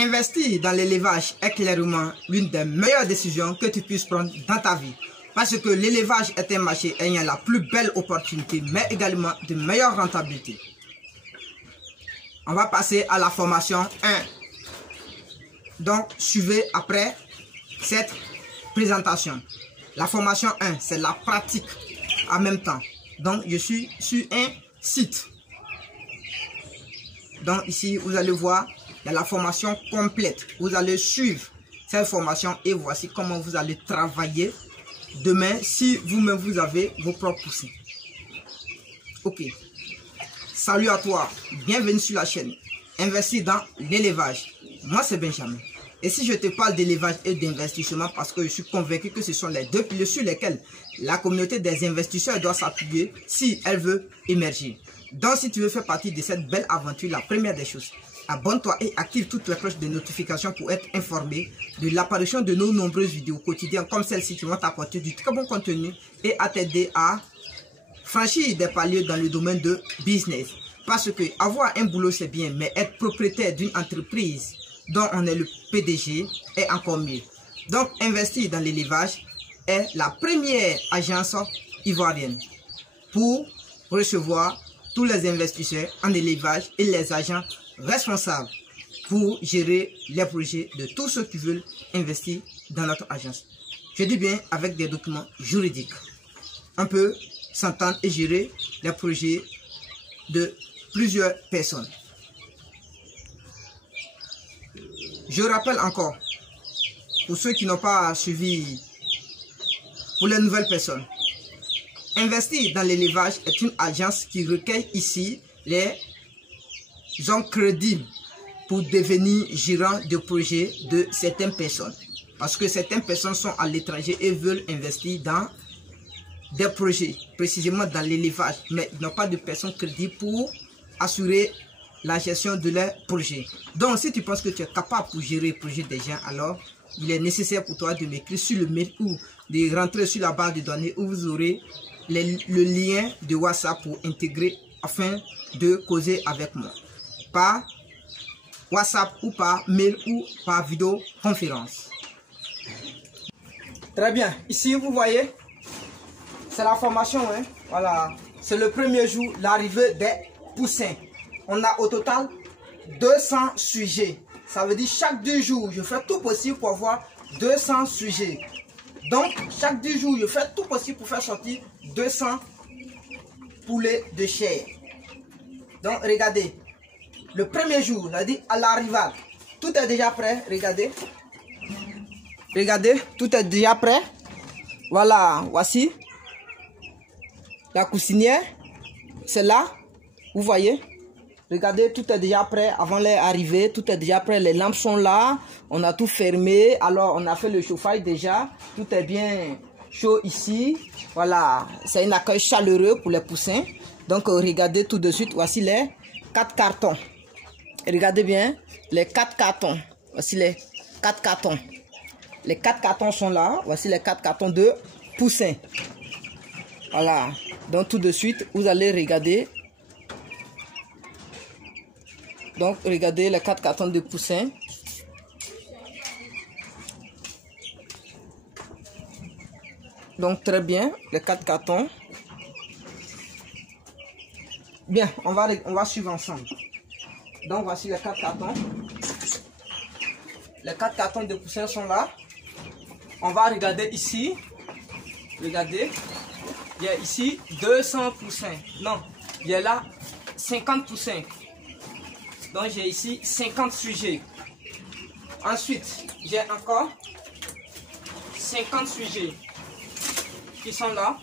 Investir dans l'élevage est clairement l'une des meilleures décisions que tu puisses prendre dans ta vie. Parce que l'élevage est un marché ayant la plus belle opportunité, mais également de meilleure rentabilité. On va passer à la formation 1. Donc, suivez après cette présentation. La formation 1, c'est la pratique en même temps. Donc, je suis sur un site. Donc, ici, vous allez voir, il y a la formation complète. Vous allez suivre cette formation et voici comment vous allez travailler demain si vous-même vous avez vos propres poussins. Ok. Salut à toi. Bienvenue sur la chaîne. Investir dans l'élevage. Moi, c'est Benjamin. Et si je te parle d'élevage et d'investissement, parce que je suis convaincu que ce sont les deux piliers sur lesquels la communauté des investisseurs doit s'appuyer si elle veut émerger. Donc, si tu veux faire partie de cette belle aventure, la première des choses, abonne-toi et active toutes les cloches de notification pour être informé de l'apparition de nos nombreuses vidéos quotidiennes comme celle-ci qui vont t'apporter du très bon contenu et à t'aider à franchir des paliers dans le domaine de business. Parce que avoir un boulot c'est bien, mais être propriétaire d'une entreprise dont on est le PDG est encore mieux. Donc, investir dans l'élevage est la première agence ivoirienne pour recevoir tous les investisseurs en élevage et les agents responsables pour gérer les projets de tous ceux qui veulent investir dans notre agence. Je dis bien avec des documents juridiques. On peut s'entendre et gérer les projets de plusieurs personnes. Je rappelle encore, pour ceux qui n'ont pas suivi, pour les nouvelles personnes, investir dans l'élevage est une agence qui recueille ici les gens crédibles pour devenir gérant de projets de certaines personnes. Parce que certaines personnes sont à l'étranger et veulent investir dans des projets, précisément dans l'élevage, mais ils n'ont pas de personnes crédibles pour assurer la gestion de leurs projets. Donc, si tu penses que tu es capable pour gérer le projet des gens, alors il est nécessaire pour toi de m'écrire sur le mail ou de rentrer sur la base de données où vous aurez le lien de WhatsApp pour intégrer afin de causer avec moi. Par WhatsApp ou par mail ou par vidéoconférence. Très bien. Ici, vous voyez, c'est la formation. Hein? Voilà. C'est le premier jour, l'arrivée des poussins. On a au total 200 sujets. Ça veut dire chaque 2 jours, je fais tout possible pour avoir 200 sujets. Donc, chaque 2 jours, je fais tout possible pour faire sortir 200 poulets de chair. Donc, regardez. Le premier jour, on a dit à l'arrivée, tout est déjà prêt. Regardez. Regardez, tout est déjà prêt. Voilà, voici la coussinière. C'est là, vous voyez. Regardez, tout est déjà prêt avant leur arrivée. Tout est déjà prêt. Les lampes sont là. On a tout fermé. Alors, on a fait le chauffage déjà. Tout est bien chaud ici. Voilà, c'est un accueil chaleureux pour les poussins. Donc, regardez tout de suite. Voici les 4 cartons. Regardez bien, les 4 cartons. Voici les 4 cartons. Les 4 cartons sont là. Voici les 4 cartons de poussins. Voilà. Donc, tout de suite, vous allez regarder. Donc, regardez les 4 cartons de poussins. Donc, très bien, les 4 cartons. Bien, on va suivre ensemble. Donc, voici les 4 cartons. Les 4 cartons de poussins sont là. On va regarder ici. Regardez. Il y a ici 200 poussins. Non, il y a là 50 poussins. Donc, j'ai ici 50 sujets. Ensuite, j'ai encore 50 sujets qui sont là.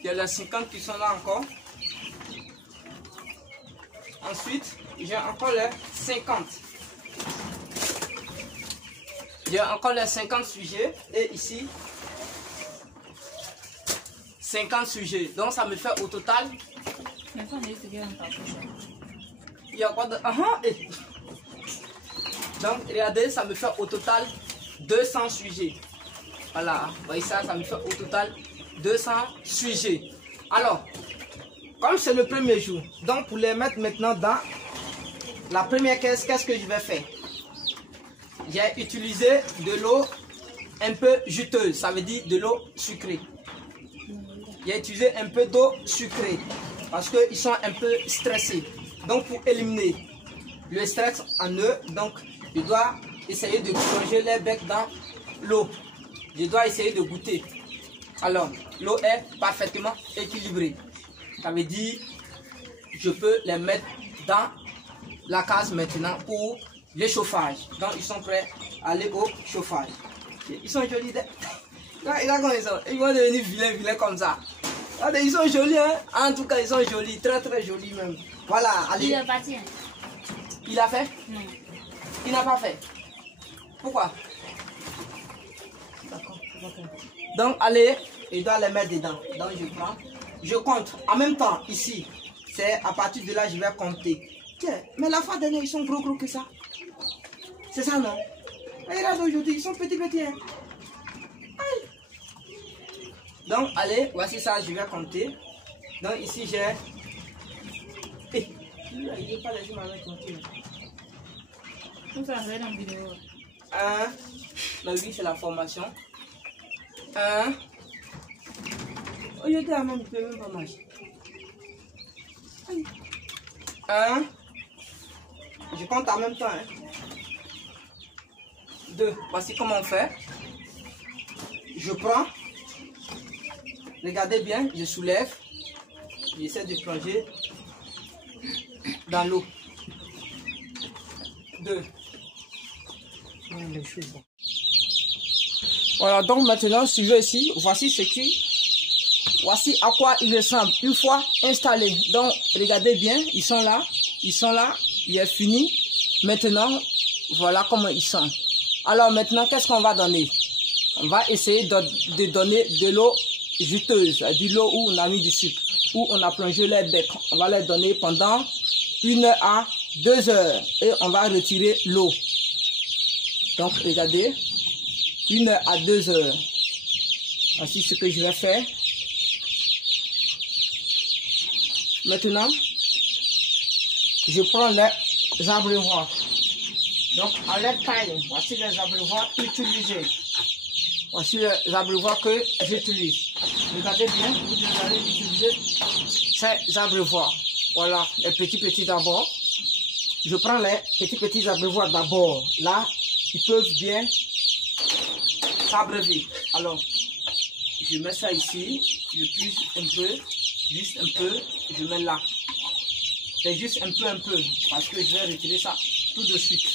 Il y a les 50 qui sont là encore. Ensuite, j'ai encore les 50. J'ai encore les 50 sujets. Et ici, 50 sujets. Donc, ça me fait au total. Il y a quoi de... Donc, regardez, ça me fait au total 200 sujets. Voilà, vous voyez ça, ça me fait au total 200 sujets. Alors, comme c'est le premier jour, donc pour les mettre maintenant dans la première caisse, qu'est-ce que je vais faire? j'ai utilisé de l'eau un peu juteuse, ça veut dire de l'eau sucrée. J'ai utilisé un peu d'eau sucrée parce qu'ils sont un peu stressés. Donc pour éliminer le stress en eux, donc je dois essayer de plonger les becs dans l'eau. Je dois essayer de goûter. Alors, l'eau est parfaitement équilibrée. Ça veut dire je peux les mettre dans la case maintenant pour le chauffage. Donc ils sont prêts à aller au chauffage. Ils sont jolis. Ils vont devenir vilains comme ça. Ils sont jolis, hein? En tout cas, ils sont jolis, très jolis même. Voilà, allez. Il est parti. Il a fait? Non. Il n'a pas fait. Pourquoi? D'accord. Donc, allez, il doit les mettre dedans. Donc, je prends. Je compte. En même temps, ici, c'est à partir de là, je vais compter. Tiens, mais la fois dernière, ils sont gros que ça. C'est ça, non? Et regarde aujourd'hui, ils sont petits. Hein? Aïe. Donc, allez, voici ça, je vais compter. Donc, ici, j'ai... Il n'est pas laissé ma main tranquille. Tout ça, c'est dans la vidéo. 1. Donc, oui, c'est la formation. 1. Aujourd'hui, la main ne peut même pas marcher. 1. Je compte en même temps. 2. Voici comment on fait. Je prends. Regardez bien, je soulève. J'essaie de plonger dans l'eau. 2. Voilà, donc maintenant, suivez ici. Voici à quoi il ressemble une fois installé. Donc, regardez bien, ils sont là. Il est fini. Maintenant, voilà comment ils sont. Alors maintenant, qu'est-ce qu'on va donner? On va essayer de donner de l'eau juteuse, de l'eau où on a mis du sucre, où on a plongé les becs. On va les donner pendant 1 à 2 heures et on va retirer l'eau. Donc, regardez, 1 à 2 heures. Voici ce que je vais faire. Maintenant, je prends les abreuvoirs. Donc, en les taille, voici les abreuvoirs utilisés. Voici les abreuvoirs que j'utilise. Regardez bien, vous allez utiliser ces abreuvoirs. Voilà, les petits d'abord. Je prends les petits abreuvoirs d'abord. Là, ils peuvent bien s'abreuver. Alors, je mets ça ici, je puise un peu, juste un peu, je mets là. C'est juste un peu, parce que je vais retirer ça tout de suite.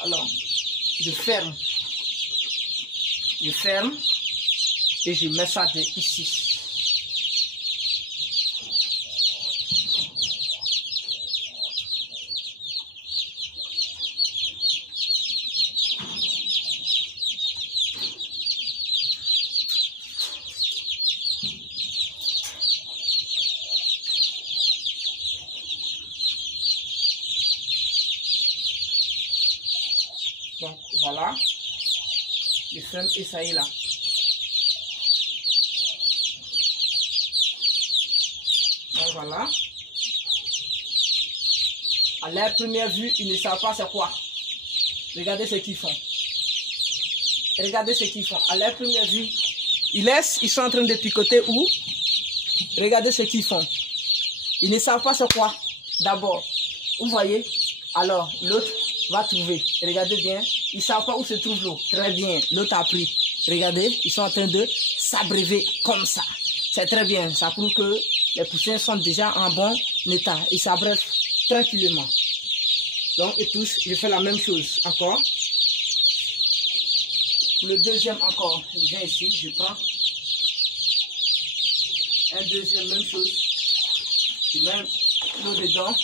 Alors, je ferme et je mets ça ici. Donc voilà, je ferme et ça y est là. Donc voilà. À la première vue, ils ne savent pas c'est quoi. Regardez ce qu'ils font. Regardez ce qu'ils font. À la première vue, ils sont en train de picoter où? Regardez ce qu'ils font. Ils ne savent pas c'est quoi. D'abord, vous voyez? Alors, l'autre va trouver. Regardez bien. Ils ne savent pas où se trouve l'eau. Très bien. L'autre a pris. Regardez, ils sont en train de s'abreuver comme ça. C'est très bien. Ça prouve que les poussins sont déjà en bon état. Ils s'abreuvent tranquillement. Donc, et tous, je fais la même chose encore. Pour le deuxième encore, je viens ici, je prends un deuxième, même chose. Je mets l'eau dedans.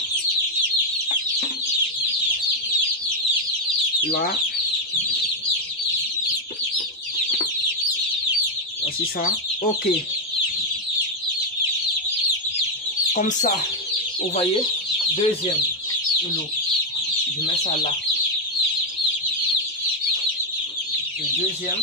Là. Voici ça. Ok. Comme ça. Vous voyez? Deuxième. L'eau. Je mets ça là. Le deuxième.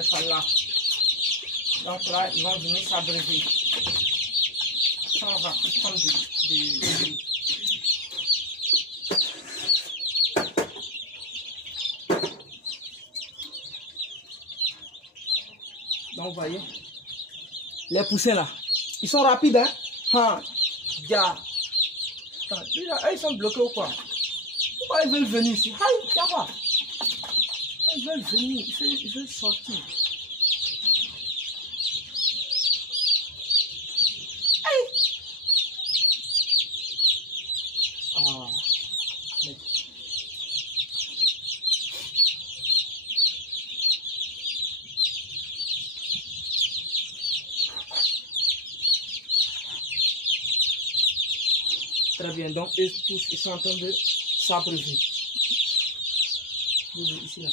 n'est pas là. Donc là, ils vont venir s'abreuver. Ça, on va plus prendre de Donc, vous voyez, les poussins là, ils sont rapides, hein? Ah, gars. Ils sont bloqués ou quoi? Pourquoi ils veulent venir ici? Aïe, tiens pas. Ils veulent venir, ils veulent sortir. Aïe. Ah. Très bien, donc eux tous, ils sont en train de s'abreuver. Ici là.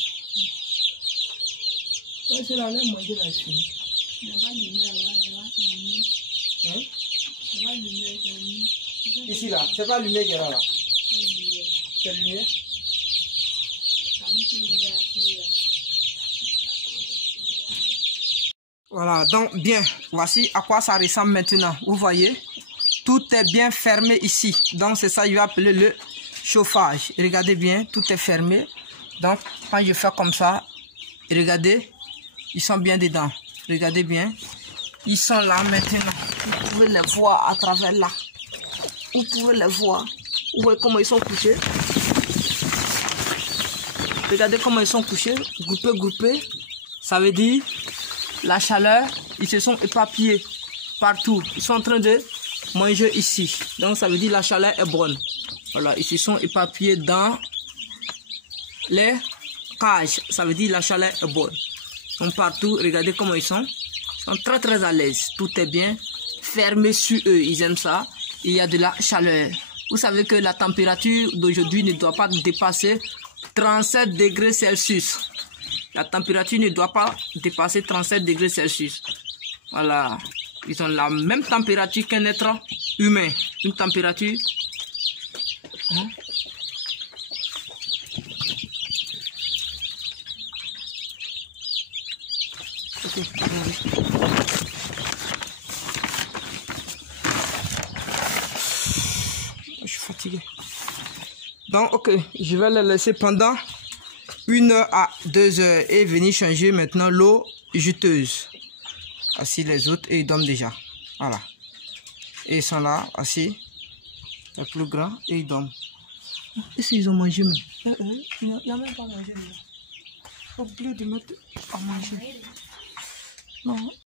Ouais, c'est là, là, manger là, c'est fini. Hein? Ici là, c'est pas lumière qui est là. C'est lumière. Voilà, donc bien, voici à quoi ça ressemble maintenant. Vous voyez, tout est bien fermé ici. Donc c'est ça que je vais appeler le chauffage. Regardez bien, tout est fermé. Donc quand je fais comme ça, regardez, ils sont bien dedans. Regardez bien, ils sont là maintenant. Vous pouvez les voir à travers là. Vous pouvez les voir. Vous voyez comment ils sont couchés. Regardez comment ils sont couchés, groupés. Ça veut dire la chaleur, ils se sont éparpillés partout. Ils sont en train de manger ici. Donc ça veut dire la chaleur est bonne. Voilà, ils se sont éparpillés dans les cages. Ça veut dire la chaleur est bonne. Donc partout, regardez comment ils sont. Ils sont très très à l'aise. Tout est bien fermé sur eux. Ils aiment ça. Il y a de la chaleur. Vous savez que la température d'aujourd'hui ne doit pas dépasser 37 degrés Celsius. La température ne doit pas dépasser 37 degrés Celsius. Voilà. Ils ont la même température qu'un être humain. Une température. Hein? Okay. Je suis fatigué. Donc, ok, je vais les laisser pendant 1 heure à 2 heures et venir changer maintenant l'eau juteuse. Assis les autres et ils dorment déjà. Voilà. Et ils sont là, assis. Les plus grands et ils dorment. Est-ce qu'ils ont mangé même? Il n'y a même pas mangé. J'ai oublié de mettre à manger. Non.